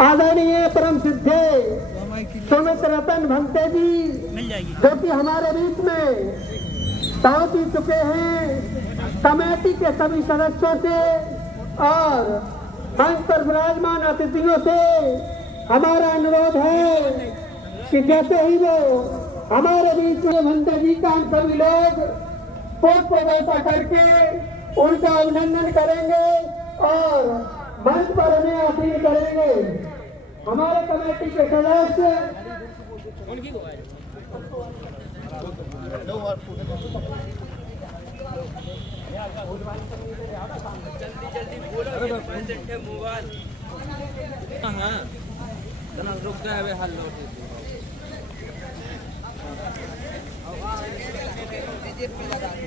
आदरणीय परम सिद्धे सुमित रतन भंते जी जो कि हमारे बीच में पहुंच ही चुके हैं, कमेटी के सभी सदस्यों से और मंच पर विराजमान अतिथियों से हमारा अनुरोध है कि जैसे ही वो हमारे बीच में भंते जी का हम सभी लोग पुष्प वर्षा करके उनका अभिनंदन करेंगे और मंच पर उन्हें अपील करेंगे। हमारे कमेटी के सदस्य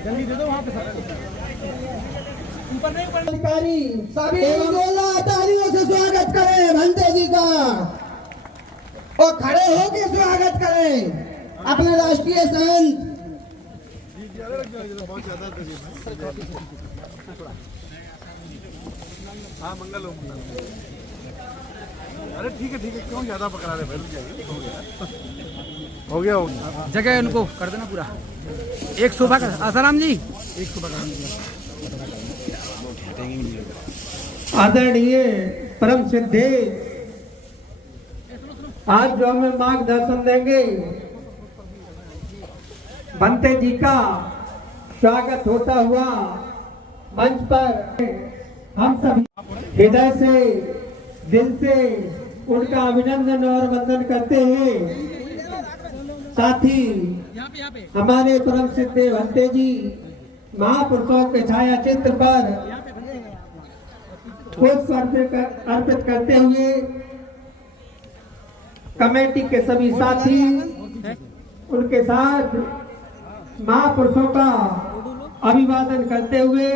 जल्दी दे दो वहाँ पे ऊपर नहीं अधिकारी सभी तालियों से स्वागत करें भंते जी का और खड़े होकर स्वागत करें अपने राष्ट्रीय संत। हाँ मंगल हो मंगल। अरे ठीक है क्यों ज्यादा पकड़ा रहे भाई, हो गया जगह उनको कर देना पूरा एक शोभा का। आसाराम जी एक शोभा का। आदरणीय परम सिद्धे आज जो हमें मार्गदर्शन देंगे, भंते जी का स्वागत होता हुआ मंच पर हम सभी हृदय से दिल से उनका अभिनंदन और वंदन करते हैं। साथ ही हमारे परम सिद्धे भंते जी महापुरुषों के छाया चित्र पर पुष्प अर्पित करते हुए कमेटी के सभी साथी उनके साथ महापुरुषों का अभिवादन करते हुए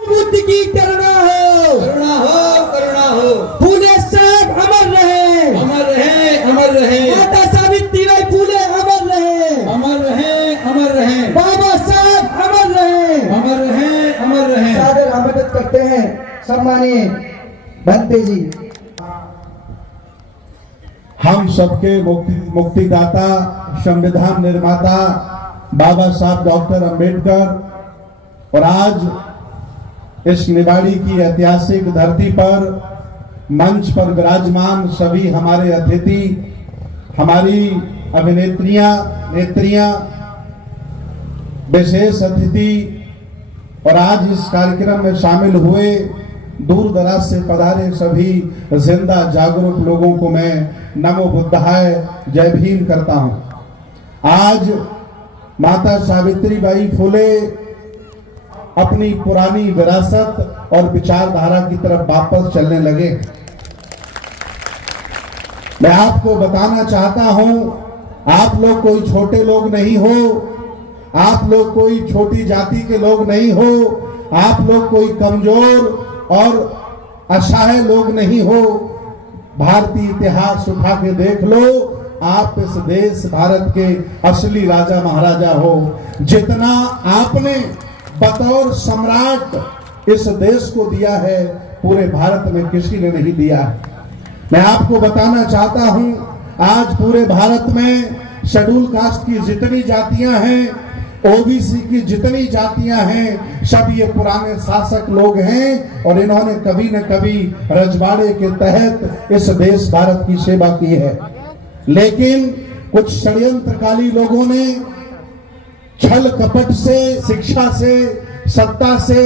बुद्ध की करुणा हो, करुणा हो, करुणा हो। फूले साहब अमर रहे, अमर रहे, अमर रहे। माता सावित्रीबाई फूले अमर रहे, अमर रहे, अमर रहे। बाबा साहब अमर रहे, अमर रहे, अमर रहे। सादर आमंत्रित करते हैं सम्मानीय भंते जी। हम सबके मुक्तिदाता संविधान निर्माता बाबा साहब डॉक्टर अंबेडकर और आज इस निवाड़ी की ऐतिहासिक धरती पर मंच पर विराजमान सभी हमारे अतिथि, हमारी नेत्रियां, विशेष अतिथि और आज इस कार्यक्रम में शामिल हुए दूर दराज से पधारे सभी जिंदा जागरूक लोगों को मैं नमो बुद्धाय जय भीम करता हूं। आज माता सावित्रीबाई फुले अपनी पुरानी विरासत और विचारधारा की तरफ वापस चलने लगे। मैं आपको बताना चाहता हूं, आप लोग कोई छोटे लोग नहीं हो, आप लोग कोई छोटी जाति के लोग नहीं हो, आप लोग कोई कमजोर और असहाय लोग नहीं हो। भारतीय इतिहास उठा के देख लो, आप इस देश भारत के असली राजा महाराजा हो। जितना आपने बतौर सम्राट इस देश को दिया है पूरे भारत में किसी ने नहीं दिया है। मैं आपको बताना चाहता हूं, आज पूरे भारत में शेड्यूल कास्ट की जितनी जातियां हैं, ओबीसी की जितनी जातियां हैं, सब ये पुराने शासक लोग हैं और इन्होंने कभी न कभी रजवाड़े के तहत इस देश भारत की सेवा की है। लेकिन कुछ षड्यंत्रकारी लोगों ने छल कपट से, शिक्षा से, सत्ता से,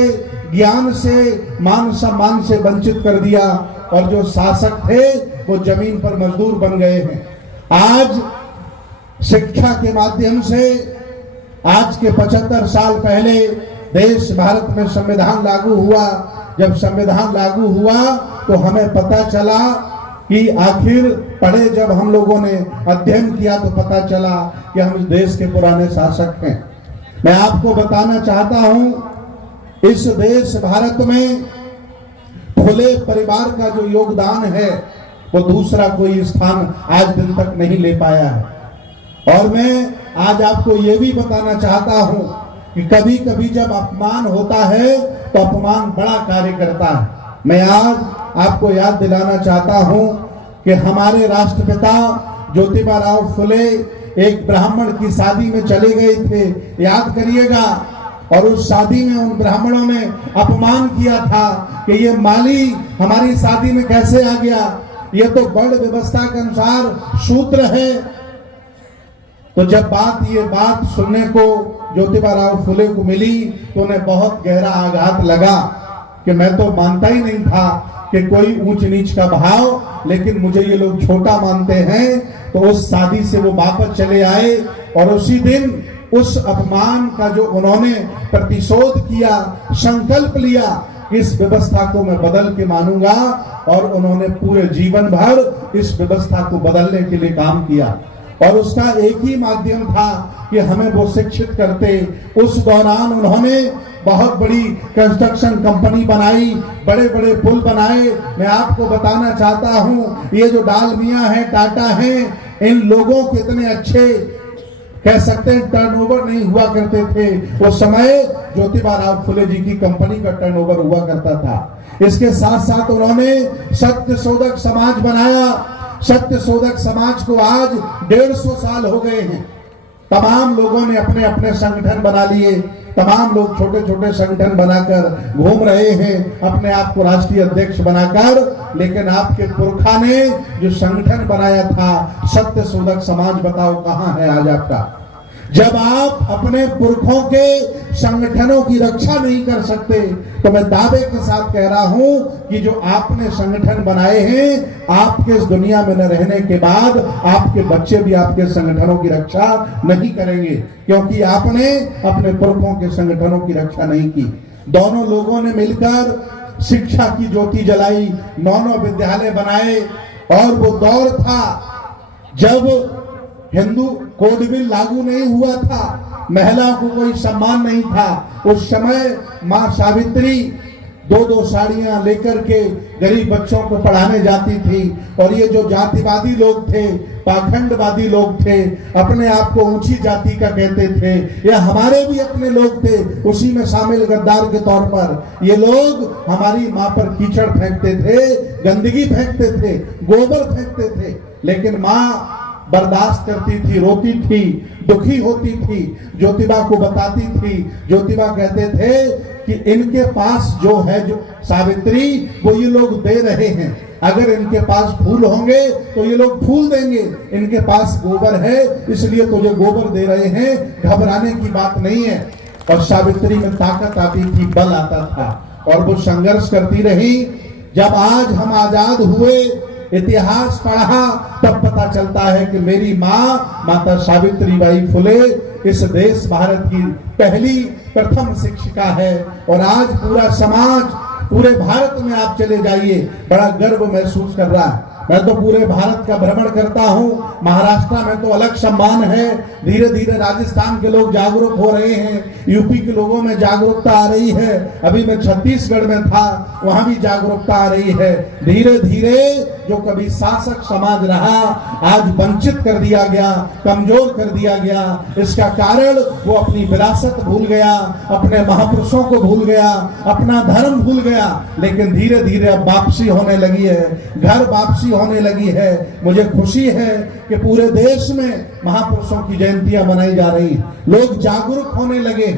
ज्ञान से, मान सम्मान से वंचित कर दिया और जो शासक थे वो जमीन पर मजदूर बन गए हैं। आज शिक्षा के माध्यम से आज के 75 साल पहले देश भारत में संविधान लागू हुआ। जब संविधान लागू हुआ तो हमें पता चला कि आखिर पढ़े, जब हम लोगों ने अध्ययन किया तो पता चला कि हम इस देश के पुराने शासक हैं। मैं आपको बताना चाहता हूं, इस देश भारत में फुले परिवार का जो योगदान है वो दूसरा कोई स्थान आज दिन तक नहीं ले पाया है। और मैं आज आपको ये भी बताना चाहता हूं कि कभी कभी जब अपमान होता है तो अपमान बड़ा कार्य करता है। मैं आज आपको याद दिलाना चाहता हूं कि हमारे राष्ट्रपिता ज्योतिबा फुले एक ब्राह्मण की शादी में चले गए थे, याद करिएगा, और उस शादी में उन ब्राह्मणों ने अपमान किया था कि ये माली हमारी शादी में कैसे आ गया, ये तो वर्ण व्यवस्था के अनुसार शूद्र है। तो जब ये बात सुनने को ज्योतिबा फुले को मिली तो उन्हें बहुत गहरा आघात लगा कि मैं तो मानता ही नहीं था कि कोई ऊंच नीच का भाव, लेकिन मुझे ये लोग छोटा मानते हैं। तो उस शादी से वो वापस चले आए और उसी दिन उस अपमान का जो उन्होंने प्रतिशोध किया, संकल्प लिया, इस व्यवस्था को मैं बदल के मानूंगा, और उन्होंने पूरे जीवन भर इस व्यवस्था को बदलने के लिए काम किया। और उसका एक ही माध्यम था कि हमें वो शिक्षित करते। उस दौरान उन्होंने बहुत बड़ी कंस्ट्रक्शन कंपनी बनाई, बड़े बड़े पुल बनाए। मैं आपको बताना चाहता हूं, ये जो डालमिया है, टाटा है, इन लोगों के इतने अच्छे कह सकते हैं टर्नओवर नहीं हुआ करते थे। उस समय ज्योतिबा फुले जी की कंपनी का टर्नओवर हुआ करता था। इसके साथ साथ उन्होंने सत्य शोधक समाज बनाया। सत्य शोधक समाज को आज 150 साल हो गए हैं। तमाम लोगों ने अपने अपने संगठन बना लिए, तमाम लोग छोटे छोटे संगठन बनाकर घूम रहे हैं, अपने आप को राष्ट्रीय अध्यक्ष बनाकर। लेकिन आपके पुरखा ने जो संगठन बनाया था सत्य शोधक समाज, बताओ कहां है आज आपका? जब आप अपने पुरखों के संगठनों की रक्षा नहीं कर सकते, तो मैं दावे के साथ कह रहा हूं कि जो आपने संगठन बनाए हैं, आपके इस दुनिया में न रहने के बाद आपके बच्चे भी आपके संगठनों की रक्षा नहीं करेंगे, क्योंकि आपने अपने पुरखों के संगठनों की रक्षा नहीं की। दोनों लोगों ने मिलकर शिक्षा की ज्योति जलाई, 9 विद्यालय बनाए। और वो दौर था जब हिंदू कोड बिल लागू नहीं हुआ था, महिला को कोई सम्मान नहीं था। उस समय मां सावित्री 2-2 साड़ियां लेकर के गरीब बच्चों को पढ़ाने जाती थी। और ये जो जातिवादी लोग थे, पाखंडवादी लोग थे, अपने आप को ऊंची जाति का कहते थे, ये हमारे भी अपने लोग थे, उसी में शामिल गद्दार के तौर पर ये लोग हमारी मां पर कीचड़ फेंकते थे, गंदगी फेंकते थे, गोबर फेंकते थे। लेकिन मां बर्दाश्त करती थी, रोती थी, दुखी होती थी, ज्योतिबा को बताती थी। ज्योतिबा कहते थे कि इनके पास जो है, जो सावित्री, वो ये लोग दे रहे हैं, अगर इनके पास फूल होंगे तो ये लोग फूल देंगे, इनके पास गोबर है इसलिए तुझे गोबर दे रहे हैं, घबराने की बात नहीं है। और सावित्री में ताकत आती थी, बल आता था, और वो संघर्ष करती रही। जब आज हम आजाद हुए, इतिहास पढ़ा, तब पता चलता है कि मेरी माँ माता सावित्रीबाई फुले इस देश भारत की पहली प्रथम शिक्षिका है। और आज पूरा समाज, पूरे भारत में आप चले जाइए, बड़ा गर्व महसूस कर रहा है। मैं तो पूरे भारत का भ्रमण करता हूँ, महाराष्ट्र में तो अलग सम्मान है, धीरे धीरे राजस्थान के लोग जागरूक हो रहे हैं, यूपी के लोगों में जागरूकता आ रही है, अभी मैं छत्तीसगढ़ में था, वहां भी जागरूकता आ रही है। धीरे धीरे जो कभी शासक समाज रहा, आज वंचित कर दिया गया, कमजोर कर दिया गया। इसका कारण वो अपनी विरासत भूल गया, अपने महापुरुषों को भूल गया, अपना धर्म भूल गया। लेकिन धीरे धीरे अब वापसी होने लगी है, घर वापसी होने लगी है। मुझे खुशी है कि पूरे देश में महापुरुषों की जयंतियां मनाई जा रही हैं, लोग जागरूक होने लगे।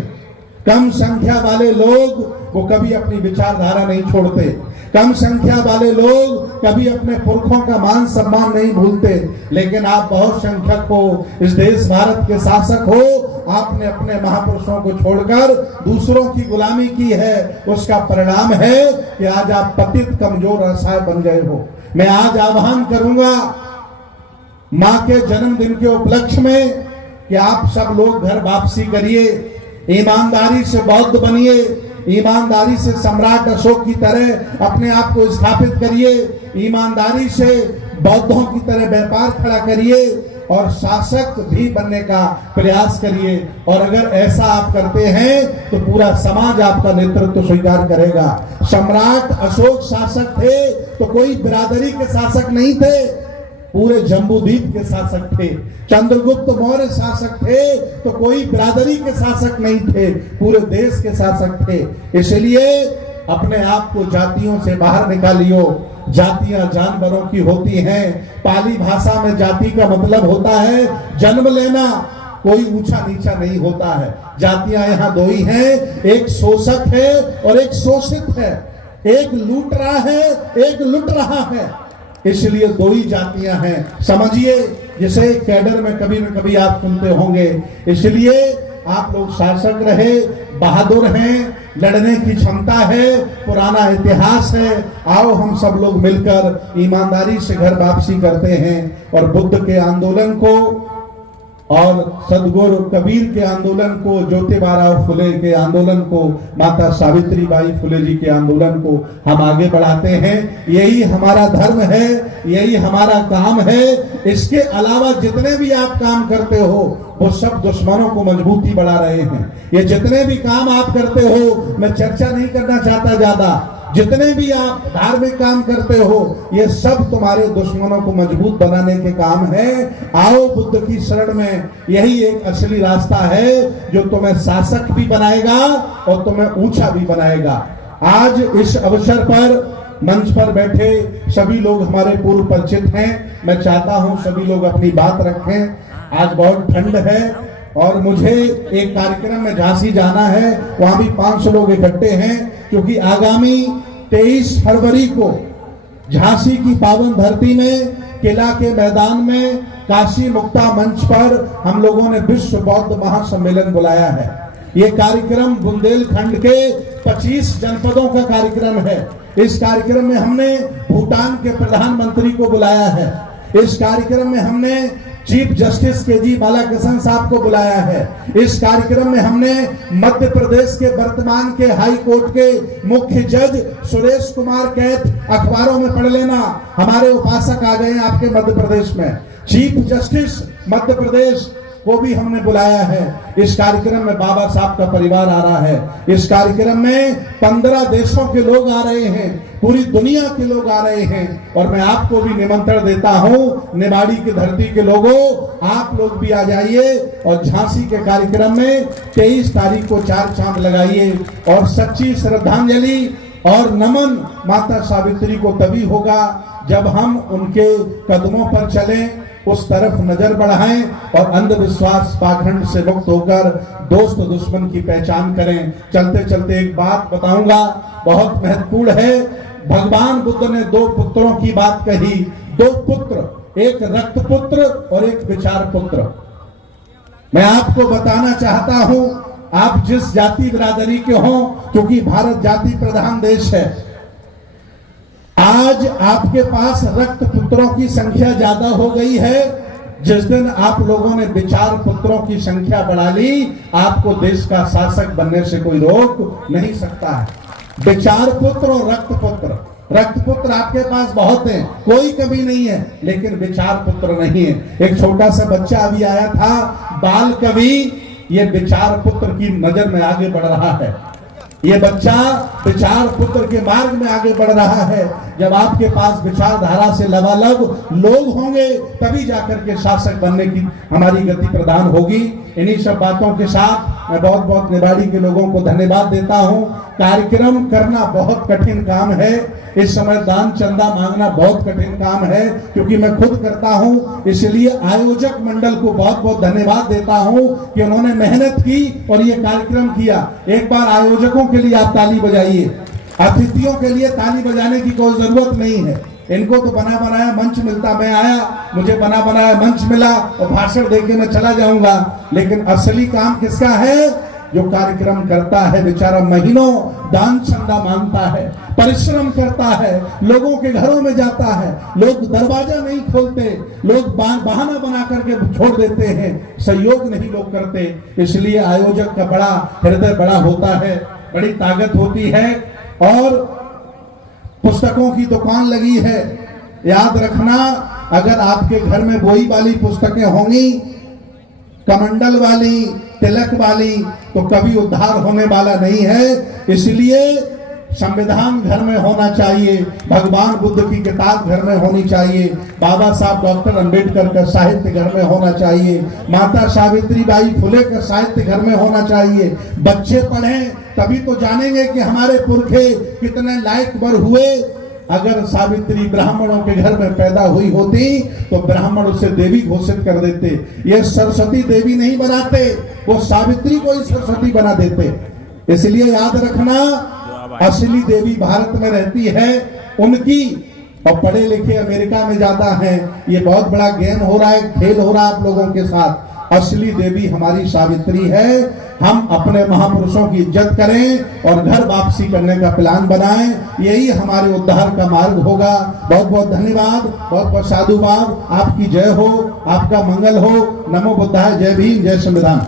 कम संख्या वाले लोग वो कभी अपनी विचारधारा नहीं छोड़ते, कम संख्या वाले लोग कभी अपने पुरखों का मान सम्मान नहीं भूलते। लेकिन आप बहुत संख्यक हो, इस देश भारत के शासक हो, आपने अपने महापुरुषों को छोड़कर दूसरों की गुलामी की है। उसका परिणाम है कि आज आप पतित कमजोर असहाय बन गए हो। मैं आज आह्वान करूंगा मां के जन्मदिन के उपलक्ष्य में कि आप सब लोग घर वापसी करिए, ईमानदारी से बौद्ध बनिए, ईमानदारी से सम्राट अशोक की तरह अपने आप को स्थापित करिए, ईमानदारी से बौद्धों की तरह व्यापार खड़ा करिए। और शासक भी बनने का प्रयास करिए। और अगर ऐसा आप करते हैं तो पूरा समाज आपका नेतृत्व स्वीकार करेगा। सम्राट अशोक शासक थे तो कोई बिरादरी के शासक नहीं थे, पूरे जम्बूद्वीप के शासक थे। चंद्रगुप्त मौर्य शासक थे तो कोई बिरादरी के शासक नहीं थे, पूरे देश के शासक थे। इसलिए अपने आप को जातियों से बाहर निकालियो। जातियां जानवरों की होती हैं। पाली भाषा में जाति का मतलब होता है जन्म लेना, कोई ऊंचा नीचा नहीं होता है। जातियां यहाँ दो ही हैं, एक शोषक है और एक शोषित है, एक लूट रहा है, एक लुट रहा है। इसलिए दो ही जातियां हैं, समझिए। जिसे कैडर में कभी न कभी आप सुनते होंगे। इसलिए आप लोग शासक रहे, बहादुर हैं, लड़ने की क्षमता है, पुराना इतिहास है। आओ हम सब लोग मिलकर ईमानदारी से घर वापसी करते हैं और बुद्ध के आंदोलन को और सदगुरु कबीर के आंदोलन को, ज्योतिबाराव फुले के आंदोलन को, माता सावित्रीबाई फुले जी के आंदोलन को हम आगे बढ़ाते हैं। यही हमारा धर्म है, यही हमारा काम है। इसके अलावा जितने भी आप काम करते हो वो सब दुश्मनों को मजबूती बढ़ा रहे हैं। ये जितने भी काम आप करते हो, मैं चर्चा नहीं करना चाहता ज्यादा, जितने भी आप धार्मिक काम करते हो ये सब तुम्हारे दुश्मनों को मजबूत बनाने के काम है। आओ बुद्ध की शरण में, यही एक असली रास्ता है जो तुम्हें शासक भी बनाएगा और तुम्हें ऊंचा भी बनाएगा। आज इस अवसर पर मंच पर बैठे सभी लोग हमारे पूर्व परिचित हैं। मैं चाहता हूं सभी लोग अपनी बात रखें। आज बहुत ठंड है और मुझे एक कार्यक्रम में झांसी जाना है, वहां भी 500 लोग इकट्ठे हैं, क्योंकि आगामी 23 फरवरी को झांसी की पावन धरती में किला के मैदान में काशी मुक्ता मंच पर हम लोगों ने विश्व बौद्ध महासम्मेलन बुलाया है। ये कार्यक्रम बुंदेलखंड के 25 जनपदों का कार्यक्रम है। इस कार्यक्रम में हमने भूटान के प्रधानमंत्री को बुलाया है। इस कार्यक्रम में हमने चीफ जस्टिस केजी बालाकृष्ण साहब को बुलाया है। इस कार्यक्रम में हमने मध्य प्रदेश के वर्तमान के हाई कोर्ट के मुख्य जज सुरेश कुमार कैथ, अखबारों में पढ़ लेना, हमारे उपासक आ गए हैं आपके मध्य प्रदेश में। चीफ जस्टिस मध्य प्रदेश को भी हमने बुलाया है। इस कार्यक्रम में बाबा साहब का परिवार आ रहा है। इस कार्यक्रम में 15 देशों के लोग आ रहे हैं, पूरी दुनिया के लोग आ रहे हैं। और मैं आपको भी निमंत्रण देता हूं, निमाड़ी की धरती के लोगों, आप लोग भी आ जाइए और झांसी के कार्यक्रम में 23 तारीख को 4 चांद लगाइए। और सच्ची श्रद्धांजलि और नमन माता सावित्री को तभी होगा जब हम उनके कदमों पर चलें, उस तरफ नजर बढ़ाएं और अंधविश्वास पाखंड से मुक्त होकर दोस्त दुश्मन की पहचान करें। चलते चलते एक बात बताऊंगा, बहुत महत्वपूर्ण है। भगवान बुद्ध ने 2 पुत्रों की बात कही। 2 पुत्र, एक रक्त पुत्र और एक विचार पुत्र। मैं आपको बताना चाहता हूं, आप जिस जाति बिरादरी के हों, क्योंकि भारत जाति प्रधान देश है, आज आपके पास रक्त पुत्रों की संख्या ज्यादा हो गई है। जिस दिन आप लोगों ने विचार पुत्रों की संख्या बढ़ा ली, आपको देश का शासक बनने से कोई रोक नहीं सकता है। विचार पुत्र और रक्त पुत्र, रक्त पुत्र आपके पास बहुत हैं, कोई कमी नहीं है, लेकिन विचार पुत्र नहीं है। एक छोटा सा बच्चा अभी आया था, बाल कवि, ये विचार पुत्र की नजर में आगे बढ़ रहा है। ये बच्चा विचार पुत्र के मार्ग में आगे बढ़ रहा है। जब आपके पास विचारधारा से लबालब लोग होंगे, तभी जाकर के शासक बनने की हमारी गति प्रदान होगी। इन्हीं सब बातों के साथ मैं बहुत बहुत निवाड़ी के लोगों को धन्यवाद देता हूं। कार्यक्रम करना बहुत कठिन काम है। इस समय दान चंदा मांगना बहुत कठिन काम है, क्योंकि मैं खुद करता हूं। इसलिए आयोजक मंडल को बहुत बहुत धन्यवाद देता हूं कि उन्होंने मेहनत की और ये कार्यक्रम किया। एक बार आयोजकों के लिए आप ताली बजाइए। अतिथियों के लिए ताली बजाने की कोई जरूरत नहीं है। इनको तो बना बनाया मंच मिलता, मैं आया, मुझे बना बनाया मंच मिला और भाषण देके मैं चला जाऊंगा। लेकिन असली काम किसका है? जो कार्यक्रम करता है, बेचारा महीनों दान चंदा मांगता है, परिश्रम करता है, लोगों के घरों में जाता है। लोग दरवाजा नहीं खोलते, लोग बहाना बना करके छोड़ देते हैं, सहयोग नहीं लोग करते। इसलिए आयोजक का बड़ा हृदय बड़ा होता है, बड़ी ताकत होती है। और पुस्तकों की दुकान लगी है, याद रखना अगर आपके घर में वही वाली पुस्तकें होंगी, कमंडल वाली, तिलक वाली, तो कभी उद्धार होने वाला नहीं है। इसलिए संविधान घर में होना चाहिए, भगवान बुद्ध की किताब घर में होनी चाहिए, बाबा साहब डॉक्टर अंबेडकर का साहित्य घर में होना चाहिए, माता सावित्रीबाई फुले का साहित्य घर में होना चाहिए। बच्चे पढ़ें तभी तो जानेंगे कि हमारे पुरखे कितने लायक वर हुए। अगर सावित्री ब्राह्मणों के घर में पैदा हुई होती तो ब्राह्मण उसे देवी घोषित कर देते। ये सरस्वती देवी नहीं बनाते, वो सावित्री को ही सरस्वती बना देते। इसलिए याद रखना, असली देवी भारत में रहती है उनकी, और पढ़े लिखे अमेरिका में जाता है। ये बहुत बड़ा गेम हो रहा है, खेल हो रहा है आप लोगों के साथ। असली देवी हमारी सावित्री है। हम अपने महापुरुषों की इज्जत करें और घर वापसी करने का प्लान बनाएं, यही हमारे उद्धार का मार्ग होगा। बहुत बहुत धन्यवाद, बहुत बहुत साधुवाद। आपकी जय हो, आपका मंगल हो। नमो बुद्धाय, जय भीम, जय संविधान।